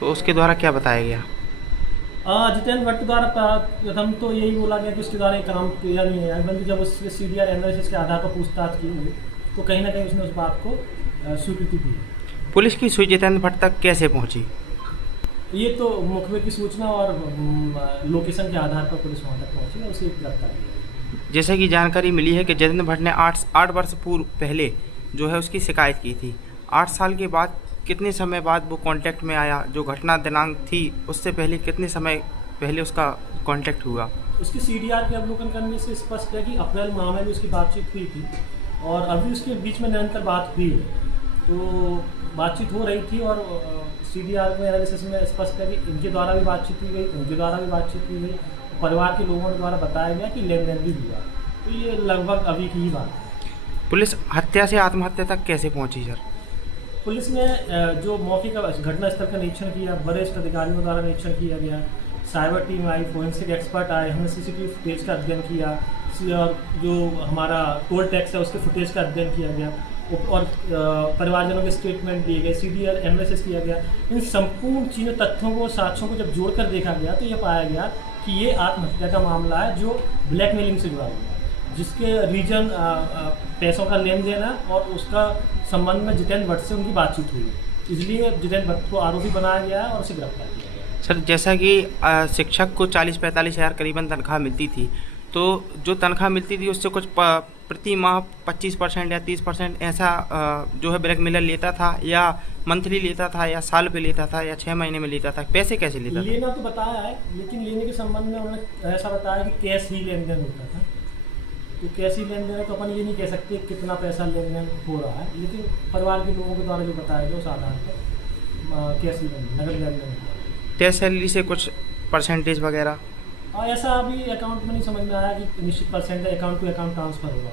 तो उसके द्वारा क्या बताया गया? जितेंद्र भट्ट द्वारा प्रथम तो यही बोला गया कि उसके द्वारा ये काम किया नहीं है, परंतु जब उसके CDR एनालिसिस के आधार पर पूछताछ की गई तो कहीं ना कहीं उसने उस बात को स्वीकृति दी। पुलिस की सुई जितेंद्र भट्ट तक कैसे पहुंची? ये तो मुखबिर की सूचना और लोकेशन के आधार पर पुलिस वहाँ तक पहुँची और उसे गिरफ्तार किया। जैसे कि जानकारी मिली है कि जितेंद्र भट्ट ने 8 वर्ष पूर्व पहले जो है उसकी शिकायत की थी। 8 साल के बाद कितने समय बाद वो कांटेक्ट में आया? जो घटना दिनांक थी उससे पहले कितने समय पहले उसका कांटेक्ट हुआ? उसकी CDR के अवलोकन करने से स्पष्ट है कि अप्रैल माह में भी उसकी बातचीत हुई थी और अभी उसके बीच में निरंतर बात हुई है। तो बातचीत हो रही थी और CDR में एनालिसिस में स्पष्ट है कि इनके द्वारा भी बातचीत की गई, उनके द्वारा भी बातचीत की गई, परिवार के लोगों के द्वारा बताया गया कि लेन देन भी हुआ। तो ये लगभग अभी की ही बात है। पुलिस हत्या से आत्महत्या तक कैसे पहुंची सर? पुलिस ने जो मौके का घटना स्थल का निरीक्षण किया, वरिष्ठ अधिकारियों द्वारा निरीक्षण किया गया, साइबर टीम आई, फोरेंसिक एक्सपर्ट आए, हमने CCTV फुटेज का अध्ययन किया और जो हमारा टोल टैक्स है उसके फुटेज का अध्ययन किया गया और परिवारजनों के स्टेटमेंट दिए गए, CDR एनालिसिस किया गया। इन संपूर्ण चीज़ों तथ्यों को साक्ष्यों को जब जोड़कर देखा गया तो यह पाया गया कि ये आत्महत्या का मामला है जो ब्लैकमेलिंग से जुड़ा हुआ है, जिसके रीजन पैसों का लेन देन है और उसका संबंध में जितेंद्र भट्ट से उनकी बातचीत हुई। इसलिए जितेंद्र भट्ट को आरोपी बनाया गया है और उसे गिरफ्तार किया गया। सर जैसा कि शिक्षक को 40-45 हज़ार करीबन तनख्वाह मिलती थी, तो जो तनख्वाह मिलती थी उससे कुछ प्रति माह 25% या 30% ऐसा जो है ब्लैकमेलर लेता था, या मंथली लेता था, या साल पे लेता था, या 6 महीने में लेता था? पैसे कैसे लेता था? लेना तो बताया है, लेकिन लेने के संबंध में उन्होंने ऐसा बताया कि कैश ही लेन देन होता था। तो कैश ही लेन देन है तो अपन ये नहीं कह सकते कितना पैसा लेन देन हो रहा है, लेकिन परिवार के लोगों के द्वारा जो बताया गया उस आधार पर कैश ही लेन नगद लेन देन हुआ। तय सैलरी से कुछ परसेंटेज वगैरह? ऐसा अभी अकाउंट में नहीं समझ में आया कि निश्चित % अकाउंट टू अकाउंट ट्रांसफ़र होगा।